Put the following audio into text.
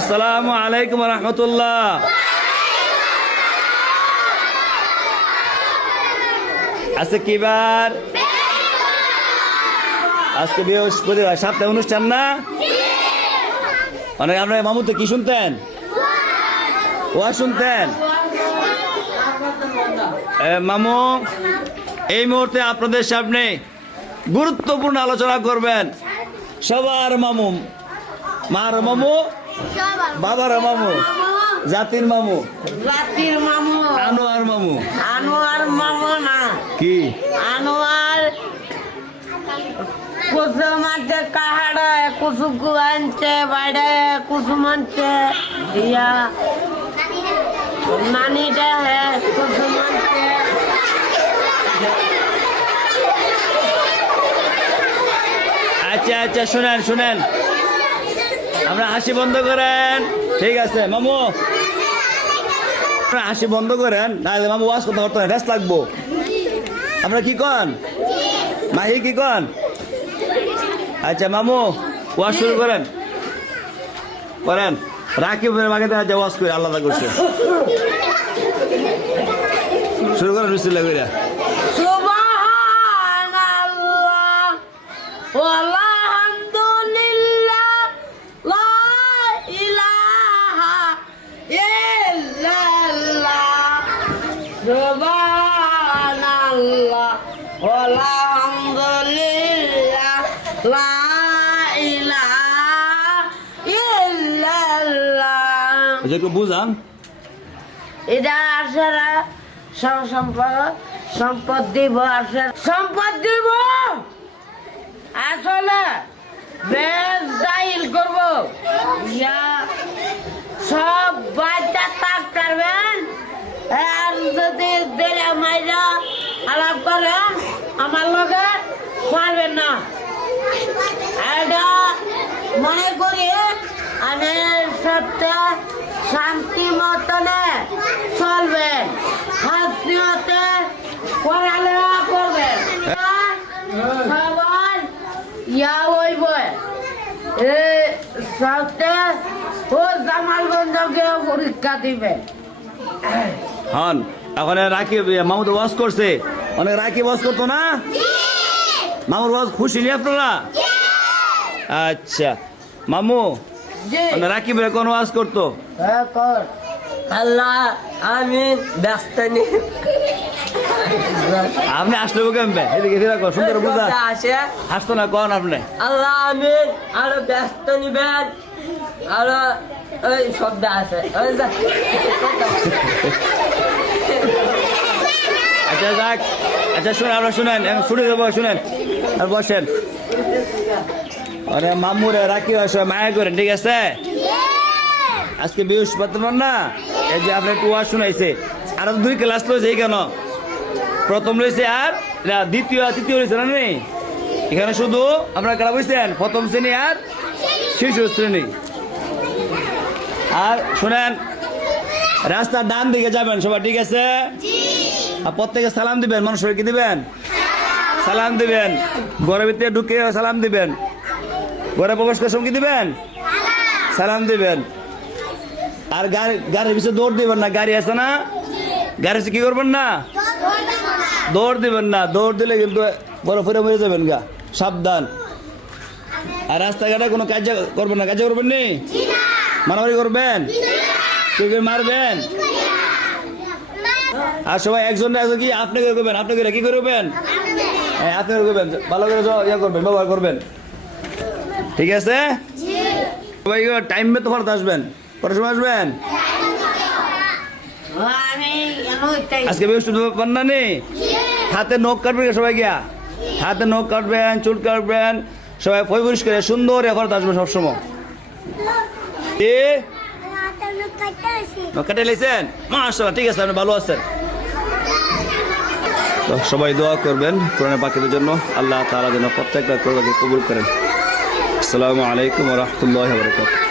আসসালামু আলাইকুম ওয়া রাহমাতুল্লাহ। আজকে কি বার? আজকে বৃহস্পতিবার। সপ্তাহে অনুষ্ঠান না? অনেক আপনার মামুতে কি শুনতেন? ওয়া শুনতেন? মামু এই মুহূর্তে আপনাদের সামনে গুরুত্বপূর্ণ আলোচনা করবেন। সবার মামু, মার মামু, বাবার মামু, জাতির মামু, জাতির মামু, আনোয়ার মামু। আনোয়ার মামু না কি আনোয়ার কুসু মানছে কাহাড়ে কুসু আনছে বাইরে কুসু মানছে ইয়া নানিটা হে কুসু মানছে। আচ্ছা আচ্ছা, শুনেন শুনেন, আমরা হাসি বন্ধ করেন। ঠিক আছে মামু, আপনারা হাসি বন্ধ করেন, নাহলে মামু ওয়াজ করতে করতে রেস্ট লাগবো। আপনারা কি কন? মাহি কি কন? আচ্ছা মামু ওয়াজ শুরু করেন, করেন। রাকিবের আগে দেখা ওয়াজ করে আলাদা করছে। শুরু করেন বিসমিল্লাহ কইরা। সুবহানাল্লাহ ওয়ালহামদুলিল্লাহ লা ইলাহা ইল্লাল্লাহ। সুবহানাল্লাহ ওয়ালহামদুলিল্লাহ লা ইলাহা ইল্লাল্লাহ। একটু বুঝান। এটা আসলে সম্পদ দিব, সম্পদ দিব আসলে বেশ জাহিল করবো। সব বাচ্চা তাক করবেন, আর যদি দেরে মাইরা আলাপ করেন আমার লগে পারবেন না। এটা মনে করি আমি সত্যি শান্তি মতনে চলবেন, হাসতে পড়ালেখা করবেন, সবার ইয়া হইব। এই সত্যি ও জামালগঞ্জকে পরীক্ষা দিবে। হন এখন রাকিব মামু তো ওয়াজ করছে, অনেক রাকিব ওয়াজ করতো না? মামুর ওয়াজ খুশি নি আপনারা? আচ্ছা মামু রাকিবের কোন ওয়াজ করতো? আল্লাহ আমিন ব্যস্ত নি আপনি আসলে কেমবে এদিকে ফিরা কর, সুন্দর বুঝা আসে আসতো না কোন আপনি? আল্লাহ আমিন আরো ব্যস্ত নিবেন, আরো ওই শব্দ আছে। আচ্ছা যাক, আচ্ছা শুনেন, আমরা শুনেন, শুনে দেবো, শুনেন আর বসেন। আরে মামুরে রাখি মায়া করেন, ঠিক আছে? আজকে বৃহস্পতিবার না, এই যে আপনি একটু ওয়াজ শুনাইছে, আর দুই ক্লাস লইছে। এই কেন প্রথম লইছে আর দ্বিতীয় তৃতীয় লইছে না? নেই এখানে শুধু আপনারা কারা বুঝছেন, প্রথম শ্রেণী আর শিশু শ্রেণী। আর শুনেন, রাস্তার ডান দিকে যাবেন সবাই, ঠিক আছে? আর প্রত্যেকে সালাম দিবেন, মানুষের কি দিবেন? সালাম দিবেন। ঘরের ভিতরে ঢুকে সালাম দিবেন, ঘরে প্রবেশ করার সময় কি দিবেন? সালাম দিবেন। আর গাড়ির পিছনে দৌড় দিবেন না, গাড়ি আছে না? গাড়ি কি করবেন না? দৌড় দিবেন না, দৌড় দিলে কিন্তু বড় ফিরে মরে যাবেন গা, সাবধান। আর রাস্তাঘাটে কোনো কাজ করবেন না, কাজ করবেন নি? মারামারি করবেন? কেউ কেউ মারবেন? আর সবাই একজন কি আপনাকে করবেন, আপনাকে কি করবেন? হ্যাঁ আপনি করবেন, ভালো করে ইয়ে করবেন, ব্যবহার করবেন, ঠিক আছে? সবাই টাইম মতো ফেরত আসবেন, কটার সময় আসবেন? আজকে বৃহস্পতিবার না নেই, হাতে নখ কাটবেন সবাই, গিয়া হাতে নখ কাটবেন, চুল কাটবেন, সবাই পরিষ্কার সুন্দর ফেরত আসবেন সবসময়। কাটে লাইছেন? মাশাআল্লাহ, ঠিক আছে, আপনি ভালো আছেন। সবাই দোয়া করবেন কোরআনের পাখিদের জন্য, আল্লাহ তাআলা যেন প্রত্যেকটা কোরআনকে কবুল করেন। আসসালামু আলাইকুম ওয়া রাহমাতুল্লাহি ওয়া বারাকাতুহু।